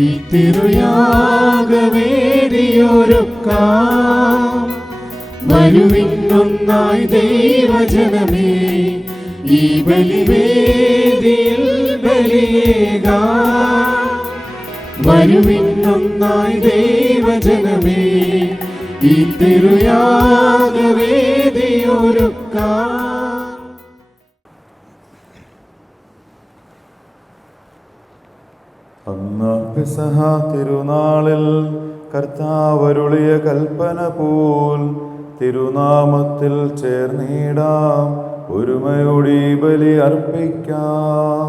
ഈ തിരുയാഗവേദിയൊരുക്കാം. വരുവിന്നൊന്നായി ദൈവജനമേ, ഈ ബലിവേദിയിൽ ബലിയേകാം. വരുവിന്നൊന്നായി ദൈവജനമേ, ഈ തിരുയാഗവേദിയൊരുക്കാം. അന്ന് പെസഹ തിരുനാളിൽ കർത്താവരുളിയ കൽപ്പന പോൽ തിരുനാമത്തിൽ ചേർന്നിടാം, ഒരുമയോടെ ബലി അർപ്പിക്കാം.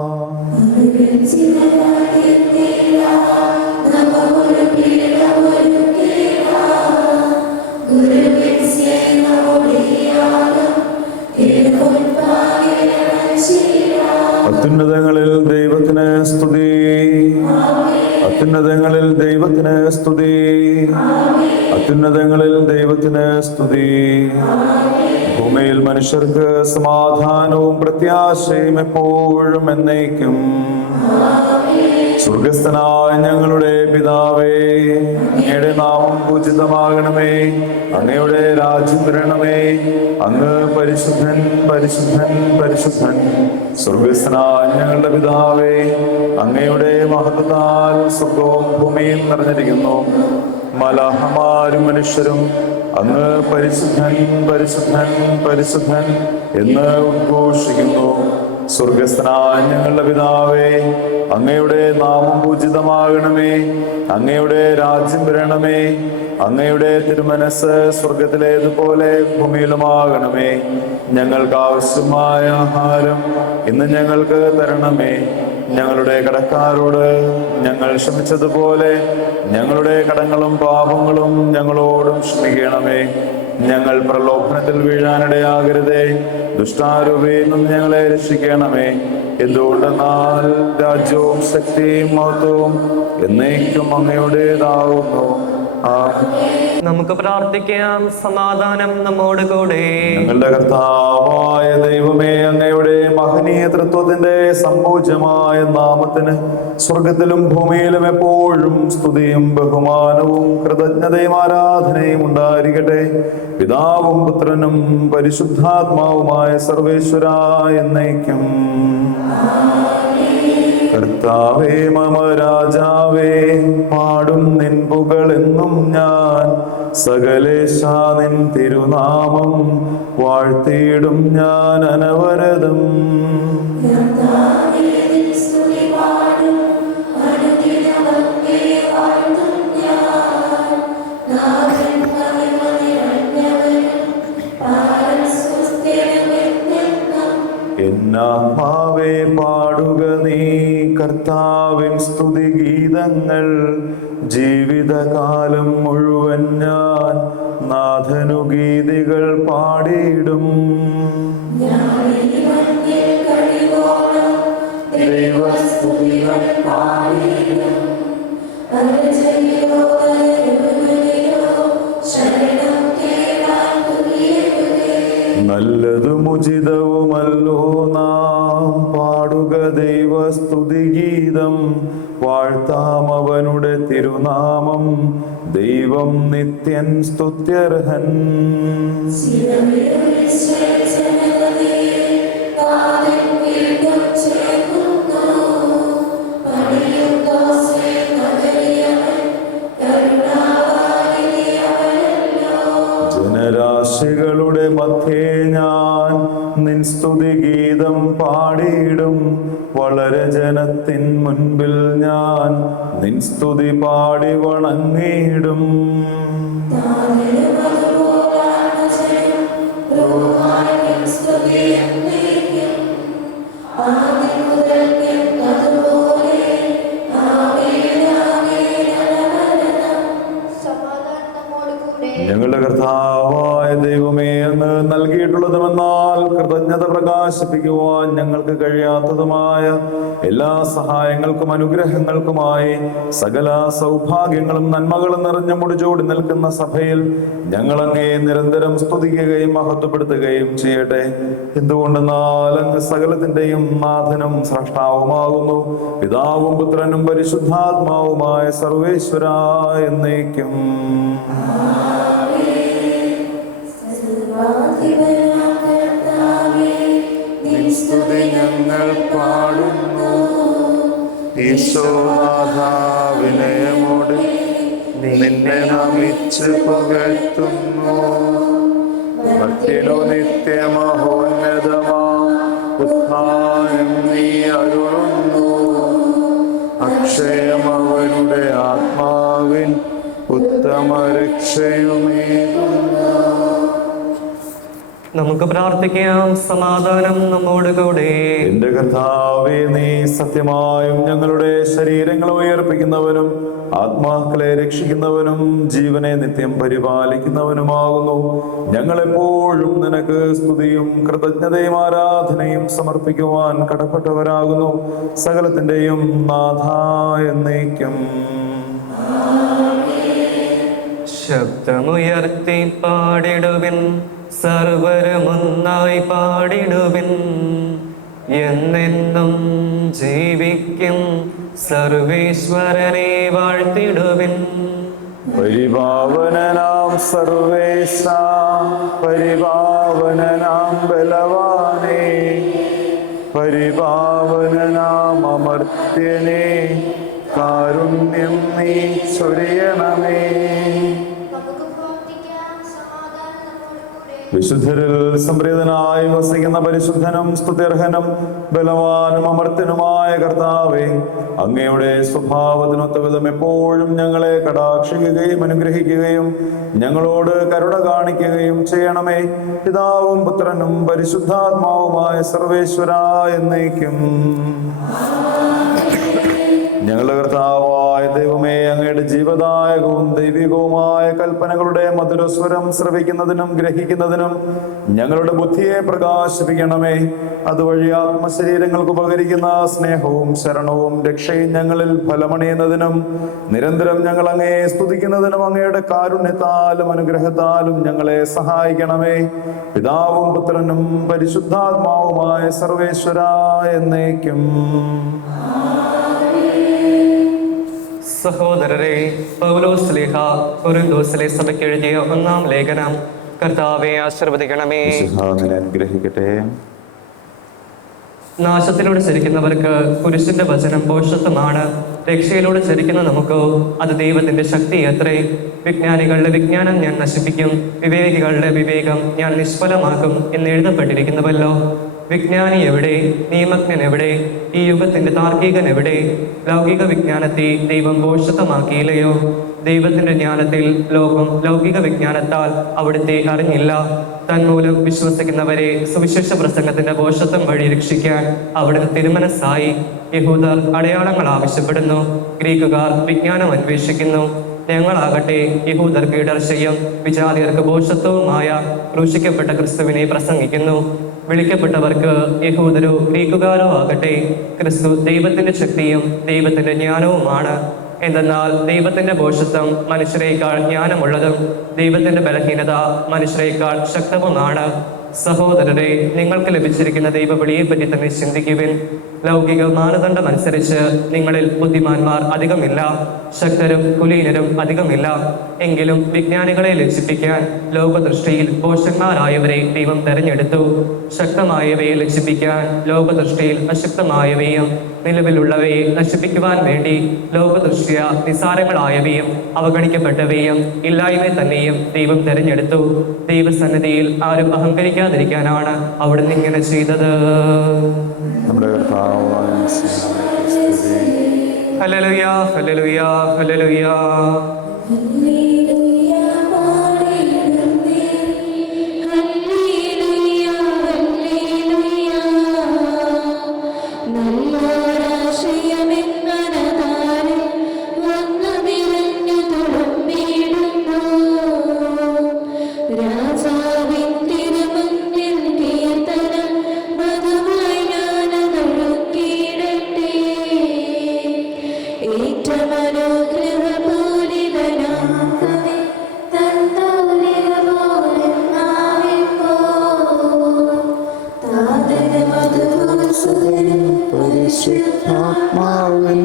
അത്യുന്നതങ്ങളിൽ ദൈവത്തിന് സ്തുതി, അത്യുന്നതങ്ങളിൽ ദൈവത്തിന് സ്തുതി, അത്യുന്നതങ്ങളിൽ ദൈവത്തിന് സ്തുതി. ഭൂമിയിൽ മനുഷ്യർക്ക് സമാധാനവും പ്രത്യാശയും എപ്പോഴും എന്നേക്കും. സ്വർഗസ്ഥനായ ഞങ്ങളുടെ പിതാവേ, അങ്ങയുടെ നാമം പൂജിതമാകണമേ, അങ്ങയുടെ രാജ്യം വരണമേ. അങ്ങ് പരിശുദ്ധൻ പരിശുദ്ധൻ പരിശുദ്ധൻ. സ്വർഗസ്ഥനായ ഞങ്ങളുടെ പിതാവേ, അങ്ങയുടെ മഹത്വത്താൽ സ്വർഗവും ഭൂമിയും നിറഞ്ഞിരിക്കുന്നു. മലാഹമാരും മനുഷ്യരും അങ്ങ് പരിശുദ്ധൻ പരിശുദ്ധൻ പരിശുദ്ധൻ എന്ന് ഉദ്ഘോഷിക്കുന്നു. സ്വർഗസ്ഥനായ ഞങ്ങളുടെ പിതാവേ, അങ്ങയുടെ നാമം പൂജിതമാകണമേ, അങ്ങയുടെ രാജ്യം വരണമേ. അങ്ങയുടെ തിരുമനസ് സ്വർഗത്തിലേതുപോലെ ഭൂമിയിലുമാകണമേ. ഞങ്ങൾക്ക് ആവശ്യമായ ആഹാരം ഇന്ന് ഞങ്ങൾക്ക് തരണമേ. ഞങ്ങളുടെ കടക്കാരോട് ഞങ്ങൾ ക്ഷമിച്ചതുപോലെ ഞങ്ങളുടെ കടങ്ങളും പാപങ്ങളും ഞങ്ങളോടും ക്ഷമിക്കണമേ. ഞങ്ങൾ പ്രലോഭനത്തിൽ വീഴാനിടയാകരുതേ, ദുഷ്ടാരൂപിയിൽ നിന്നും ഞങ്ങളെ രക്ഷിക്കണമേ. എന്തുകൊണ്ടെന്നാൽ രാജ്യവും ശക്തിയും മഹത്വവും എന്നേക്കും അങ്ങയുടേതാവുന്നു. നമുക്ക് പ്രാർത്ഥിക്കാം. സമാധാനം നമ്മോട് കൂടെ. ഞങ്ങളുടെ കർത്താവായ ദൈവമേ, അങ്ങയുടെ മഹനീയ തൃത്വത്തിന്റെ സമ്പൂജ്യമായ നാമത്തിന് സ്വർഗത്തിലും ഭൂമിയിലും എപ്പോഴും സ്തുതിയും ബഹുമാനവും കൃതജ്ഞതയും ആരാധനയും ഉണ്ടായിരിക്കട്ടെ. പിതാവും പുത്രനും പരിശുദ്ധാത്മാവുമായ സർവേശ്വരായ എന്നേക്കും. കർത്താവേ മമ രാജാവേ, പാടും നിൻ പുകളെന്നും ഞാൻ. സകലേശാ നിൻ തിരുനാമം വാഴ്ത്തിയിടും ഞാൻ അനവരതം. എന്നാത്മാവേ പാടുക നീ കർത്താവിൻ സ്തുതിഗീതങ്ങൾ. ജീവിതകാലം മുഴുവൻ ഞാൻ നാഥനു ഗീതികൾ പാടിയിടും. ദൈവസ്തുതികൾ പാടിയിടും. നല്ലതും ഉചിതവുമല്ലോ നാം പാടുക ദൈവസ്തുതിഗീതം. വാഴ്ത്താം അവനുടെ തിരുനാമം, ദൈവം നിത്യൻ സ്തുത്യർഹൻ. ജനരാശികളുടെ മധ്യേ ഞാൻ നിൻ സ്തുതിഗീതം പാടിയിടും. വളരെ ജനത്തിൻ മുൻപിൽ ഞാൻ നിൻ സ്തുതി പാടി വണങ്ങിയിടും. ഞങ്ങളുടെ കർത്താവായ ദൈവമേ, അങ്ങ് നൽകിയിട്ടുള്ളതുമെന്നാൽ കൃതജ്ഞത പ്രകാശിപ്പിക്കുവാൻ ഞങ്ങൾക്ക് കഴിയാത്തതുമായ എല്ലാ സഹായങ്ങൾക്കും അനുഗ്രഹങ്ങൾക്കുമായി സകല സൗഭാഗ്യങ്ങളും നന്മകളും നിറഞ്ഞ മുടിചൂടി നിൽക്കുന്ന സഭയിൽ ഞങ്ങൾ അങ്ങേ നിരന്തരം സ്തുതിക്കുകയും മഹത്വപ്പെടുത്തുകയും ചെയ്യട്ടെ. എന്തുകൊണ്ടെന്നാൽ അങ്ങ് സകലത്തിന്റെയും നാഥനും സ്രഷ്ടാവുമാകുന്നു. പിതാവും പുത്രനും പരിശുദ്ധാത്മാവുമായ സർവേശ്വര എന്നേക്കും. സ്തുതി ഞങ്ങൾ പാടുന്നു. ഈശോനാഥ വിനയമോട് നിന്നെ നമിച്ച് പുകഴ്ത്തുന്നു. മർത്യനു നിത്യമഹോന്നതമാ ഉത്ഥാനം നീ അരുളുന്നു. അക്ഷയം അവരുടെ ആത്മാവിൻ ഉത്തമ രക്ഷയുമേകുന്നു. നമുക്ക് പ്രാർത്ഥിക്കാം. സമാധാനം നമ്മോട് കൂടെ. എന്റെ കർത്താവേ, നീ സത്യമായും ഞങ്ങളുടെ ശരീരങ്ങളെ ഉയർപ്പിക്കുന്നവനും ആത്മാക്കളെ രക്ഷിക്കുന്നവനും ജീവനെ നിത്യം പരിപാലിക്കുന്നവനുമാകുന്നു. ഞങ്ങളെപ്പോഴും നിനക്ക് സ്തുതിയും കൃതജ്ഞതയും ആരാധനയും സമർപ്പിക്കുവാൻ കടപ്പെട്ടവരാകുന്നു. സകലത്തിന്റെയും നാഥ എന്നേക്കും. ശബ്ദമുയർത്തി പാടിടുവിൻ, സർവരമൊന്നായി പാടിടുവിൻ. എന്നെന്നും ജീവിക്കും സർവേശ്വരനെ വാഴ്ത്തിടുവിൻ. പരിപാവനനാം സർവേശ, പരിപാവനനാം ബലവാനേ, പരിപാവനനാം അമർത്യനേ, കാരുണ്യം നീ ചൊരിയണമേ. വിശുദ്ധരിൽ സംപ്രീതനായി വസിക്കുന്ന പരിശുദ്ധനും സ്തുത്യർഹനും ബലവാനും അമർത്യനുമായ കർത്താവേ, അങ്ങയുടെ സ്വഭാവത്തിനൊത്ത വിധം എപ്പോഴും ഞങ്ങളെ കടാക്ഷിക്കുകയും അനുഗ്രഹിക്കുകയും ഞങ്ങളോട് കരുണ കാണിക്കുകയും ചെയ്യണമേ. പിതാവും പുത്രനും പരിശുദ്ധാത്മാവുമായ സർവേശ്വര എന്നേക്കും. ഞങ്ങളുടെ കർത്താവായ ദൈവമേ, അങ്ങയുടെ ജീവദായകവും ദൈവികവുമായ കൽപ്പനകളുടെ മധുരസ്വരം ശ്രവിക്കുന്നതിനും ഗ്രഹിക്കുന്നതിനും ഞങ്ങളുടെ ബുദ്ധിയെ പ്രകാശിപ്പിക്കണമേ. അതുവഴി ആത്മശരീരങ്ങൾക്ക് ഉപകരിക്കുന്ന സ്നേഹവും ശരണവും രക്ഷയും ഞങ്ങളിൽ ഫലമണിയുന്നതിനും നിരന്തരം ഞങ്ങൾ അങ്ങയെ സ്തുതിക്കുന്നതിനും അങ്ങയുടെ കാരുണ്യത്താലും അനുഗ്രഹത്താലും ഞങ്ങളെ സഹായിക്കണമേ. പിതാവും പുത്രനും പരിശുദ്ധാത്മാവുമായ സർവേശ്വര എന്നേക്കും. സഹോദരരെ, പൗലോസ് ശ്ലീഹ കൊരിന്ഥോസിലെ സഭയ്ക്ക് എഴുതിയ 1-ാം ലേഖനം. കർത്താവെ ആശീർവദിക്കണമേ. അനുഗ്രഹിക്കട്ടെ. നാശത്തിലൂടെ ചരിക്കുന്നവർക്ക് കുരിശിന്റെ വചനം ഭോഷത്വമാണ്. രക്ഷയിലൂടെ ചരിക്കുന്ന നമുക്ക് അത് ദൈവത്തിന്റെ ശക്തി അത്രേ. വിജ്ഞാനികളുടെ വിജ്ഞാനം ഞാൻ നശിപ്പിക്കും, വിവേകികളുടെ വിവേകം ഞാൻ നിഷ്ഫലമാക്കും എന്ന് എഴുതപ്പെട്ടിരിക്കുന്നുവല്ലോ. വിജ്ഞാനി എവിടെ? നിയമജ്ഞൻ എവിടെ? ഈ യുഗത്തിന്റെ താർക്കികൻ എവിടെ? ലൗകിക വിജ്ഞാനത്തെ ദൈവം ഭോഷത്വമാക്കിയില്ലയോ? ദൈവത്തിന്റെ ജ്ഞാനത്തിൽ ലോകം ലൗകിക വിജ്ഞാനത്താൽ അവിടുത്തെ അറിഞ്ഞില്ല. തന്മൂലം വിശ്വസിക്കുന്നവരെ സുവിശേഷ പ്രസംഗത്തിന്റെ ഭോഷത്വം വഴി രക്ഷിക്കാൻ അവിടുന്ന് തിരുമനസ്സായി. യഹൂദർ അടയാളങ്ങൾ ആവശ്യപ്പെടുന്നു, ഗ്രീക്കുകാർ വിജ്ഞാനം അന്വേഷിക്കുന്നു. ഞങ്ങളാകട്ടെ യഹൂദർക്ക് ഇടർച്ചയും വിജാതിയർക്ക് ഭോഷത്വവുമായ ക്രൂശിക്കപ്പെട്ട ക്രിസ്തുവിനെ പ്രസംഗിക്കുന്നു. വിളിക്കപ്പെട്ടവർക്ക് യഹൂദരോ ഗ്രീക്കുകാരോ ആകട്ടെ, ക്രിസ്തു ദൈവത്തിന്റെ ശക്തിയും ദൈവത്തിന്റെ ജ്ഞാനവുമാണ്. എന്തെന്നാൽ ദൈവത്തിന്റെ ഭോഷത്വം മനുഷ്യരെക്കാൾ ജ്ഞാനമുള്ളതും ദൈവത്തിന്റെ ബലഹീനത മനുഷ്യരെക്കാൾ ശക്തവുമാണ്. സഹോദരരെ, നിങ്ങൾക്ക് ലഭിച്ചിരിക്കുന്ന ദൈവവിളിയെ പറ്റി തന്നെ ചിന്തിക്കുവിൻ. ലൗകിക മാനദണ്ഡം അനുസരിച്ച് നിങ്ങളിൽ ബുദ്ധിമാന്മാർ അധികമില്ല, ശക്തരും കുലീനരും അധികമില്ല. എങ്കിലും വിജ്ഞാനികളെ ലക്ഷിപ്പിക്കാൻ ലോകദൃഷ്ടിയിൽ ഭോഷന്മാരായവരെ ദൈവം തെരഞ്ഞെടുത്തു. ശക്തമായവയെ ലക്ഷിപ്പിക്കാൻ ലോകദൃഷ്ടിയിൽ അശക്തമായവയും നിലവിലുള്ളവയെ നശിപ്പിക്കുവാൻ വേണ്ടി ലോകദൃഷ്ടിയ നിസാരങ്ങളായവയും അവഗണിക്കപ്പെട്ടവയും ഇല്ലായ്മ തന്നെയും ദൈവം തെരഞ്ഞെടുത്തു. ദൈവസന്നിധിയിൽ ആരും അഹങ്കരിക്കാതിരിക്കാനാണ് അവിടുന്ന് ഇങ്ങനെ ചെയ്തത്. Hallelujah, hallelujah, hallelujah. രാജാവിൻ തിരുമുന്നിൽ കീർത്തനം മധുവായി ഞാനതൊഴുക്കിയിടട്ടെ. പരിശുദ്ധാത്മാവിൻ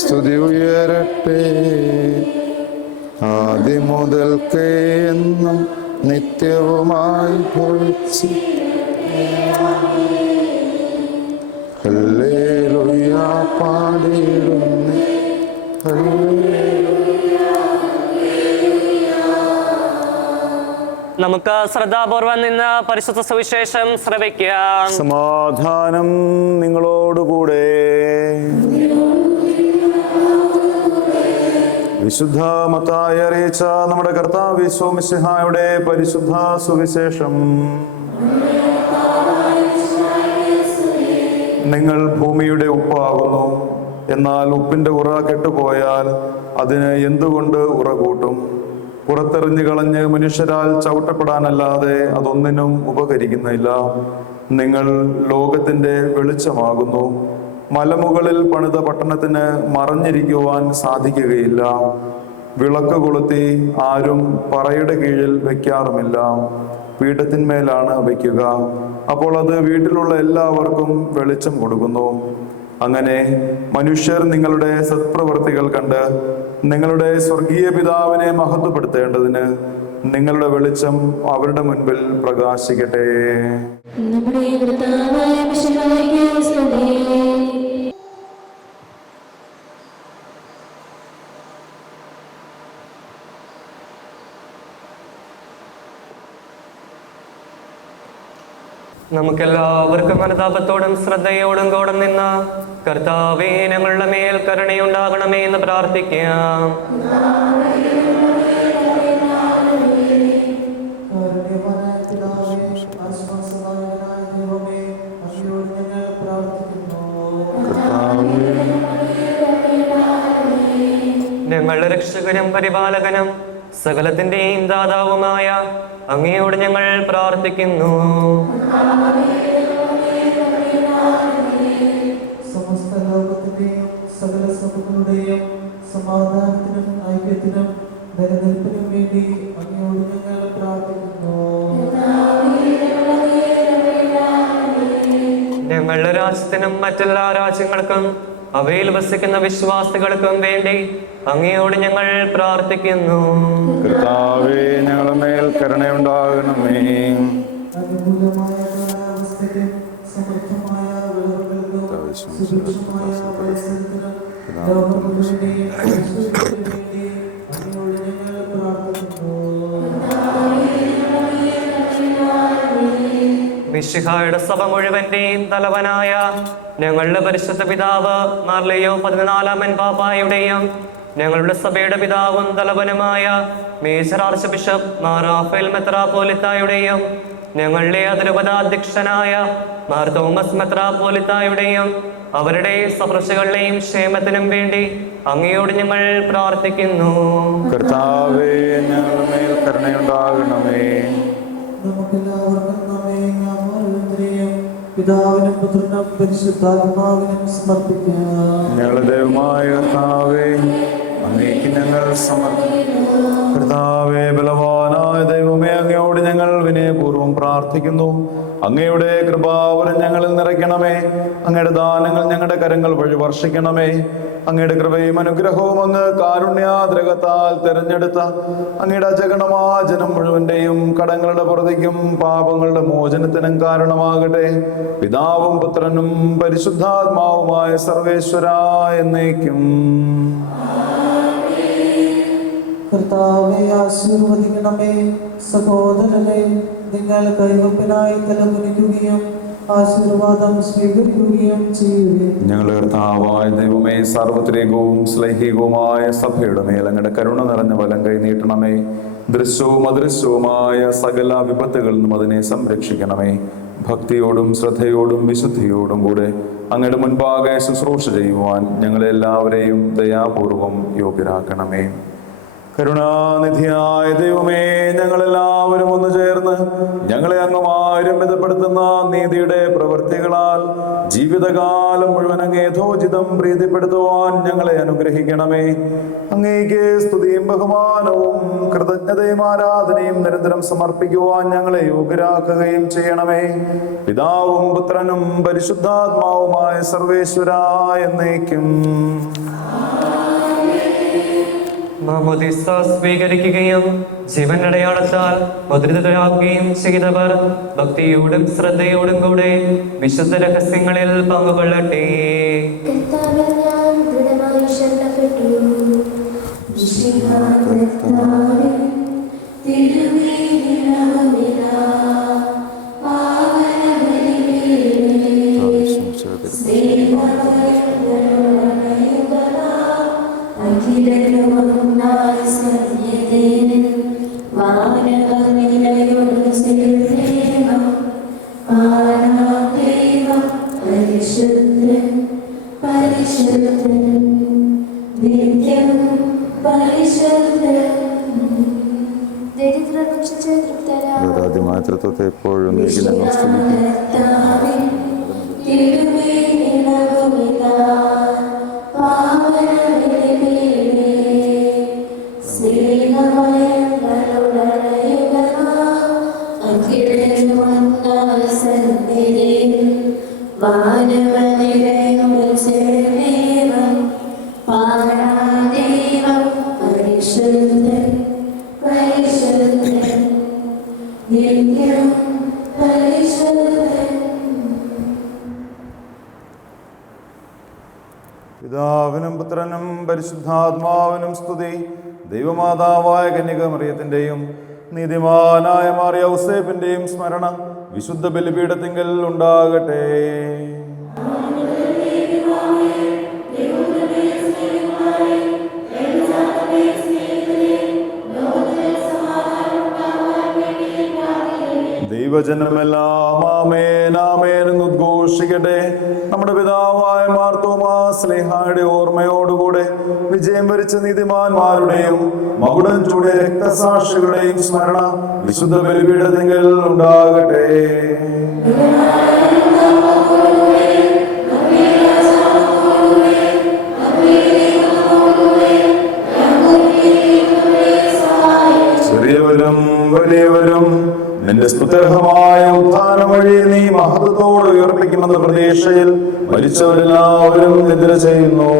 സ്തുതി ഉയരട്ടെ ആദ്യം മുതൽക്കേ എന്നും നിത്യവുമായി ഭവിച്ചു. ഹല്ലേലൂയ പാടിയിടുന്നു. നമുക്ക് ശ്രദ്ധാപൂർവം നിന്ന് പരിശുദ്ധ സുവിശേഷം ശ്രവിക്കാം. സമാധാനം നിങ്ങളോടുകൂടെ. വിശുദ്ധ മത്തായി അറിയിച്ച നമ്മുടെ കർത്താവ് യേശു മിശിഹായുടെ പരിശുദ്ധ സുവിശേഷം. നിങ്ങൾ ഭൂമിയുടെ ഉപ്പാകുന്നു. എന്നാൽ ഉപ്പിന്റെ ഉറ കെട്ടുപോയാൽ അതിന് എന്തുകൊണ്ട് ഉറ കൂട്ടും? പുറത്തെറിഞ്ഞു കളഞ്ഞ് മനുഷ്യരാൽ ചവിട്ടപ്പെടാനല്ലാതെ അതൊന്നിനും ഉപകരിക്കുന്നില്ല. നിങ്ങൾ ലോകത്തിന്റെ വെളിച്ചമാകുന്നു. മലമുകളിൽ പണിത പട്ടണത്തിന് മറഞ്ഞിരിക്കുവാൻ സാധിക്കുകയില്ല. വിളക്ക് കൊളുത്തി ആരും പറയുടെ കീഴിൽ വെക്കാറുമില്ല, പീഠത്തിന്മേലാണ് വയ്ക്കുക. അപ്പോൾ അത് വീട്ടിലുള്ള എല്ലാവർക്കും വെളിച്ചം കൊടുക്കുന്നു. അങ്ങനെ മനുഷ്യർ നിങ്ങളുടെ സത്പ്രവൃത്തികൾ കണ്ട് നിങ്ങളുടെ സ്വർഗീയ പിതാവിനെ മഹത്വപ്പെടുത്തേണ്ടതിന് നിങ്ങളുടെ വെളിച്ചം അവരുടെ മുൻപിൽ പ്രകാശിക്കട്ടെ. നമുക്കെല്ലാവർക്കും അനുതാപത്തോടും ശ്രദ്ധയോടും കൂടെ നിന്ന് കർത്താവേ ഞങ്ങളുടെ മേൽ കരുണയുണ്ടാകണമേ എന്ന് പ്രാർത്ഥിക്കാം. ഞങ്ങളുടെ രക്ഷകനും പരിപാലകനും സകലത്തിന്റെയും ദാതാവുമായ അങ്ങയോട് ഞങ്ങൾ പ്രാർത്ഥിക്കുന്നു. സമസ്ത ലോകത്തിന്റെയും സകല സഭകളുടെയും സമാധാനത്തിനും ഐക്യത്തിനും നിലനിൽപ്പിനും വേണ്ടി അങ്ങയോട് ഞങ്ങൾ പ്രാർത്ഥിക്കുന്നു. ഞങ്ങളുടെ രാജ്യത്തിനും മറ്റെല്ലാ രാജ്യങ്ങൾക്കും അവയിൽ വസിക്കുന്ന വിശ്വാസികൾക്കും വേണ്ടി അങ്ങയോട് ഞങ്ങൾ പ്രാർത്ഥിക്കുന്നു. കർത്താവേ, ഞങ്ങളുടെ മേൽ കരുണയുണ്ടാകണമേ. അനുകൂലമായ കാലാവസ്ഥയ്ക്കും സമൃദ്ധമായ വിളവുകൾക്കും സുഭിക്ഷമായ പരിസരത്തിനും ലോകം മുഴുവന്റെയും ഐശ്വര്യത്തിനും വേണ്ടി അങ്ങയോട് ഞങ്ങൾ പ്രാർത്ഥിക്കുന്നു. മിശിഹായുടെ സഭ മുഴുവന്റെയും തലവനായ ഞങ്ങളുടെ പരിശുദ്ധ പിതാവ് മാർ ലിയോ 14 പാപ്പായുടെയും ഞങ്ങളുടെ സഭയുടെ പിതാവും തലവനുമായ major archbishop Mar Raphael മെത്രാപ്പോലിത്തായുടെയും ഞങ്ങളുടെ അതിരൂപതാധ്യക്ഷനായ മാർ തോമസ് മെത്രാപ്പോലിത്തായുടെയും അവരുടെ സഹൃഷകളുടെയും ക്ഷേമത്തിനും വേണ്ടി അങ്ങയോട് ഞങ്ങൾ പ്രാർത്ഥിക്കുന്നു. കർത്താവേ, ഞങ്ങളുടെ മേൽ കരുണയുണ്ടാകണമേ. നമുക്കെല്ലാവർക്കും നമ്മെ നാം ഓരോരുത്തരെയും പിതാവിനും പുത്രനും പരിശുദ്ധാത്മാവിനും സമർപ്പിക്കാം. ഞങ്ങളുടെ ദൈവമായ കർത്താവേ, അങ്ങേക്ക് ഞങ്ങൾ സമർപ്പിക്കുന്നു. കർത്താവേ, ബലവാനായ ദൈവമേ, അങ്ങയോട് ഞങ്ങൾ വിനയപൂർവ്വം പ്രാർത്ഥിക്കുന്നു. അങ്ങയുടെ കൃപാവരം ഞങ്ങളിൽ നിറയ്ക്കണമേ. അങ്ങയുടെ ദാനങ്ങൾ ഞങ്ങളുടെ കരങ്ങൾ വഴി വർഷിക്കണമേ. അങ്ങയുടെ കൃപയും അനുഗ്രഹവും അങ്ങ് കാരുണ്യാദ്രകത്താൽ തിരഞ്ഞെടുത്ത അങ്ങയുടെ അജഗണമായ ജനം മുഴുവന്റെയും കടങ്ങളുടെ പുറത്തേക്കും പാപങ്ങളുടെ മോചനത്തിനും കാരണമാകട്ടെ. പിതാവും പുത്രനും പരിശുദ്ധാത്മാവുമായ സർവേശ്വരാ എന്നേക്കും. കർത്താവെ ആശീർവദിക്കണമേ. സഹോദരനെ, നിങ്ങൾ കൈവപ്പിനായി തലകുനിക്കുകയും ആശീർവാദം സ്വീകരിക്കുകയും ചെയ്യുകയും ഞങ്ങളുടെ കർത്താവായ ദൈവമേ, സാർവത്രികവും ശ്ലൈഹികവുമായ സഭയുടെ മേൽ അങ്ങയുടെ കരുണ നിറഞ്ഞ വലം കൈ നീട്ടണമേ. ദൃശ്യവും അദൃശ്യവുമായ സകല വിപത്തുകളിൽ നിന്നും അതിനെ സംരക്ഷിക്കണമേ. ഭക്തിയോടും ശ്രദ്ധയോടും വിശുദ്ധിയോടും കൂടെ അങ്ങയുടെ മുൻപാകെ ശുശ്രൂഷ ചെയ്യുവാൻ ഞങ്ങളെല്ലാവരെയും ദയാപൂർവം യോഗ്യരാക്കണമേ. കരുണാനിധിയായ ദൈവമേ, ഞങ്ങളെല്ലാവരും ഒന്ന് ചേർന്ന് ഞങ്ങളെ അങ്ങ് ആരംഭിതപ്പെടുത്തുന്ന നീതിയുടെ പ്രവൃത്തികളാൽ ജീവിതകാലം മുഴുവൻ അങ്ങ് യഥോചിതം പ്രീതിപ്പെടുത്തുവാൻ ഞങ്ങളെ അനുഗ്രഹിക്കണമേ. അങ്ങേക്ക് സ്തുതിയും ബഹുമാനവും കൃതജ്ഞതയും ആരാധനയും നിരന്തരം സമർപ്പിക്കുവാൻ ഞങ്ങളെ യോഗ്യരാക്കുകയും ചെയ്യണമേ. പിതാവും പുത്രനും പരിശുദ്ധാത്മാവുമായ സർവേശ്വരായ എന്നേക്കും. മാമോദിസ സ്വീകരിക്കുകയും ജീവനടയാളത്താൽ മുദ്രിതരാകുകയും ചെയ്തവർ ഭക്തിയോടും ശ്രദ്ധയോടും കൂടെ വിശുദ്ധ രഹസ്യങ്ങളിൽ പങ്കുകൊള്ളട്ടെ. കർത്താവിൽ ഞാൻ ദൃഢമായി ശരണപ്പെട്ടു. ദൈവാദിമായ തൃത്വത്തെ എപ്പോഴും ഞങ്ങൾ സ്തുതിക്കും. പിതാവിനും പുത്രനും പരിശുദ്ധാത്മാവിനും സ്തുതി. ദൈവമാതാവായ കന്യകമറിയത്തിന്റെയും നീതിമാനായ മാറിയ ഔസേപ്പിന്റെയും സ്മരണ വിശുദ്ധ ബലിപീഠത്തിങ്കൽ ഉണ്ടാകട്ടെ. ദൈവജനമെല്ലാം ആമേൻ ആമേൻ എന്ന് ഉദ്ഘോഷിക്കട്ടെ. നമ്മുടെ പിതാവായ മാർത്തോമാ സ്ലീഹായുടെ ഓർമ്മയോടുകൂടെ വിജയം വരിച്ച നീതിമാന്മാരുടെയും മകുടം ചൂടിയ രക്തസാക്ഷികളുടെയും സ്മരണ വിശുദ്ധ ബലിപീഠത്തിങ്കൽ ഉണ്ടാകട്ടെ. ചെറിയവരും വലിയവരും നിന്റെ സ്തുത്യർഹമായ ഉത്ഥാനം വഴി നീ മഹത്വത്തോട് ഉയർപ്പിക്കുമെന്ന പ്രതീക്ഷയിൽ മരിച്ചവരെല്ലാവരും നിദ്ര ചെയ്യുന്നു.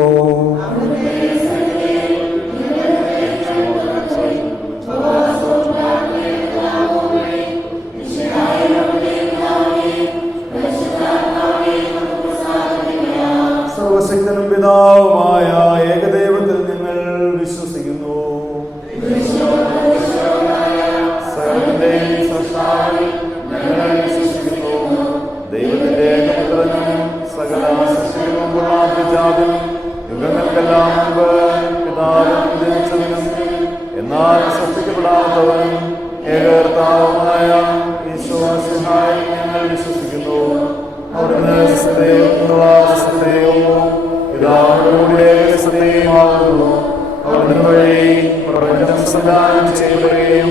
സർവശക്തനും പിതാവുമായ ഏകദൈവത്തിൽ നിങ്ങൾ വിശ്വസിക്കുന്നു. ദൈവത്തിന്റെ ഏകപുത്രനും സകല സൃഷ്ടികൾക്കുമുള്ള പിതാവിനും യുഗങ്ങൾക്കെല്ലാം മുമ്പ് പിതാവിനും ജനിച്ചവനും എന്നാൽ സൃഷ്ടിക്കപ്പെടാത്തവനും ഏകകർത്താവുമായ ഈശോമിശിഹായിൽ ഞങ്ങൾ വിശ്വസിക്കുന്നു. അവിടുന്ന് സത്യവും പിതാവിനോട് സത്യമാകുന്നു. അവിടുന്ന് വഴി പ്രപഞ്ചം സംവിധാനം ചെയ്യപ്പെടുകയും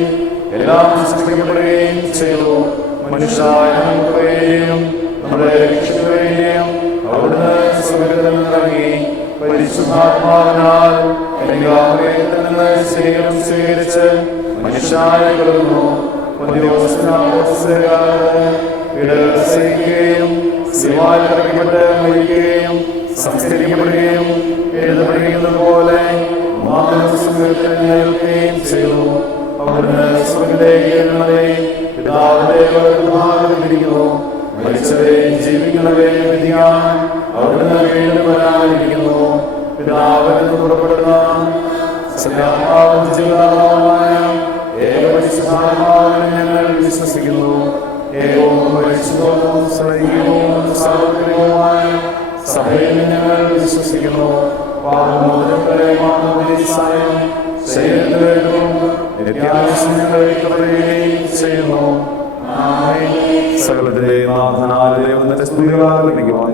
എല്ലാം സൃഷ്ടിക്കപ്പെടുകയും ചെയ്തു. മനുഷ്യായ നമുക്കുകയും നമ്മുടെ രക്ഷിക്കുകയും അവിടുന്ന് സ്വർഗ്ഗത്തിൽ നിന്നിറങ്ങി പരിശുദ്ധാത്മാവിനാൽ നിന്ന് ശരീരം സ്വീകരിച്ച് മനുഷ്യായ കിടന്നു. സഹിക്കുകയും സിനിമയിലിറക്കപ്പെട്ട് മരിക്കുകയും സംസ്കരിക്കപ്പെടുകയും എഴുതപ്പെടുന്നത് പോലെ നിൽക്കുകയും ചെയ്തു. അവിടുന്ന് സ്വർഗ്ഗത്തിലേക്ക് എഴുന്നള്ളി പിതാവിന്റെ വലത്തുഭാഗത്തിരിക്കുന്നു. മരിച്ചവരെയും ജീവിക്കുന്നവരെയും വിധിക്കാൻ അവിടുന്ന് വീണ്ടും വരാനിരിക്കുന്നു. പിതാവിൽ നിന്ന് പുറപ്പെടുന്ന സത്യാത്മാവായ ഏകപരിശുദ്ധാത്മാവിനെ ഞങ്ങൾ വിശ്വസിക്കുന്നു. ഏകവും പരിശുദ്ധവും സജീവവും സാർവത്രികവുമായ സഭയിൽ ഞങ്ങൾ വിശ്വസിക്കുന്നു. ചെയ്യുന്നു. സകലത്തിലെയും നാഥനായ ദൈവത്തിന്റെ സ്തുതികളാൽ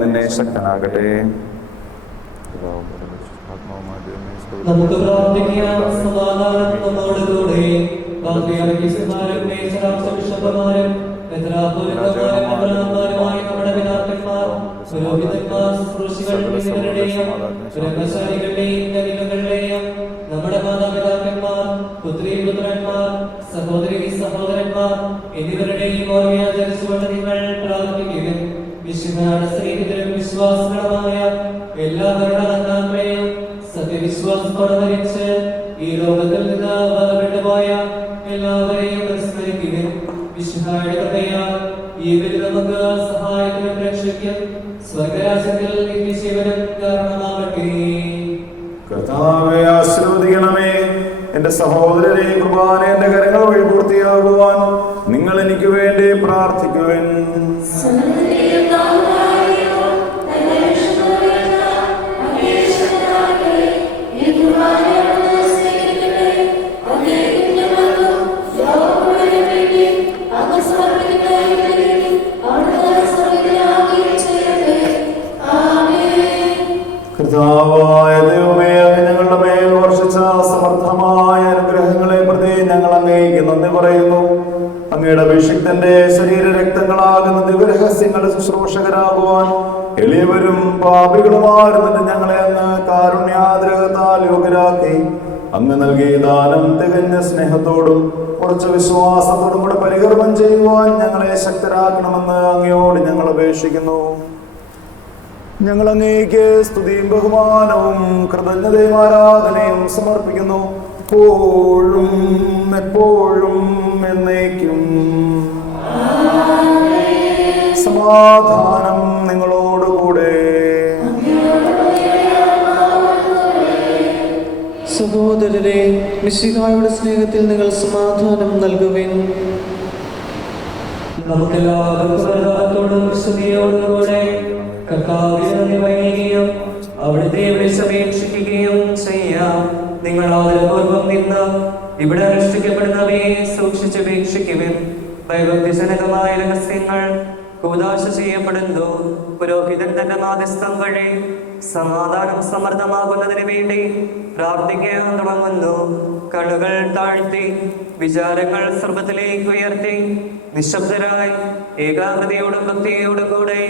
നിന്നെ ശക്തനാകട്ടെ. പരിശുദ്ധാത്മാവുമായ ദൈവമേ, നമുക്ക് പ്രാർത്ഥിക്കാം. സമാധാനം നമ്മോടുകൂടെ. ബിഷപ്പുമാരും മെത്രാപ്പോലിത്തമാരും നമ്മുടെ പിതാക്കന്മാർ, പുരോഹിതന്മാർ, ശുശ്രൂഷികൾ എന്നിവരുടെയും ബ്രഹ്മചാരികളുടെയും കനികകളുടെയും നമ്മുടെ മാതാപിതാക്കന്മാർ, പുത്രീപുത്രന്മാർ, സഹോദരി സഹോദരന്മാർ എന്നിവരുടെയും ഓർമ്മയാചരിച്ചുകൊണ്ട് നിങ്ങൾ പ്രാർത്ഥിക്കുകയും വിശുദ്ധയുടെ സ്നേഹിതരും വിശ്വാസങ്ങളുമായ എല്ലാവരുടെ നന്മയും സത്യവിശ്വാസത്തോടെ ധരിച്ച് ഈ ലോകത്തിൽ നിന്ന് വേർപെട്ടുപോയ എല്ലാവരെയും അനുസ്മരിക്കുകയും വിശുദ്ധയുടെ കൃപയാൽ ഈ ബലി നമുക്ക് സഹായത്തിനും രക്ഷയ്ക്കും സ്വർഗരാജ്യത്തിൽ നിത്യജീവനും കാരണമാവട്ടെ. കർത്താവേ, ആശീർവദിക്കണമേ. എന്റെ സഹോദരരെ, കുർബാന എന്റെ കരങ്ങൾ വഴി പൂർത്തിയാകുവാൻ നിങ്ങൾ എനിക്ക് വേണ്ടി പ്രാർത്ഥിക്കുവിൻ. കർത്താവായ ദൈവമേ, അങ്ങ് ഞങ്ങളുടെ മേൽ വർഷിച്ച സമർത്ഥമായ അനുഗ്രഹങ്ങളെ പ്രതി ഞങ്ങൾ അങ്ങേക്ക് നന്ദി പറയുന്നു. അങ്ങയുടെ അഭിഷിക്തന്റെ ശരീരരക്തങ്ങളാകുന്ന ദിവ്യരഹസ്യങ്ങളുടെ ശുശ്രൂഷകരാകുവാൻ എളിയവരും പാപികളുമായിരുന്നിട്ട് ഞങ്ങളെ അങ്ങ് കാരുണ്യാദ്രഹത്താൽ യോഗ്യരാക്കി. അങ്ങ് നൽകിയ ദാനം തികഞ്ഞ സ്നേഹത്തോടും കുറച്ച് വിശ്വാസത്തോടും കൂടെ പരികർമ്മം ചെയ്യുവാൻ ഞങ്ങളെ ശക്തരാക്കണമെന്ന് അങ്ങയോട് ഞങ്ങൾ അപേക്ഷിക്കുന്നു. ഞങ്ങൾ അങ്ങേക്ക് സ്തുതിയും ബഹുമാനവും കൃതജ്ഞതയും ആരാധനയും സമർപ്പിക്കുന്നു, എപ്പോഴും എപ്പോഴും എന്നേക്കും. സമാധാനം നിങ്ങളോടുകൂടെ. സഹോദരരെ, മിശിഹായുടെ സ്നേഹത്തിൽ നിങ്ങൾ സമാധാനം നൽകുവിൻ. നമുക്കെല്ലാവർക്കും സ്തുതിയോടുകൂടെ കർത്താവിനെ വൈകുകയും അവിടുത്തെ വിളിച്ചപേക്ഷിക്കുകയും ചെയ്യാം. നിങ്ങൾ ആദരപൂർവം നിന്ന് ഇവിടെ അനുഷ്ഠിക്കപ്പെടുന്നവയെ സൂക്ഷിച്ചപേക്ഷിക്കുവിൻ. ഭയഭക്തിജനകമായ രഹസ്യങ്ങൾ കൂദാശ ചെയ്യപ്പെടുന്നു. പുരോഹിതൻ തന്റെ മാധ്യസ്ഥം വഴി സമാധാനം സമൃദ്ധമാകുന്നതിന് വേണ്ടി പ്രാർത്ഥിക്കാൻ തുടങ്ങുന്നു. കണ്ണുകൾ താഴ്ത്തി വിചാരങ്ങൾ സർവത്തിലേക്ക് ഉയർത്തി നിശബ്ദരായി ഏകാഗ്രതയോടും ഭക്തിയോടും കൂടെ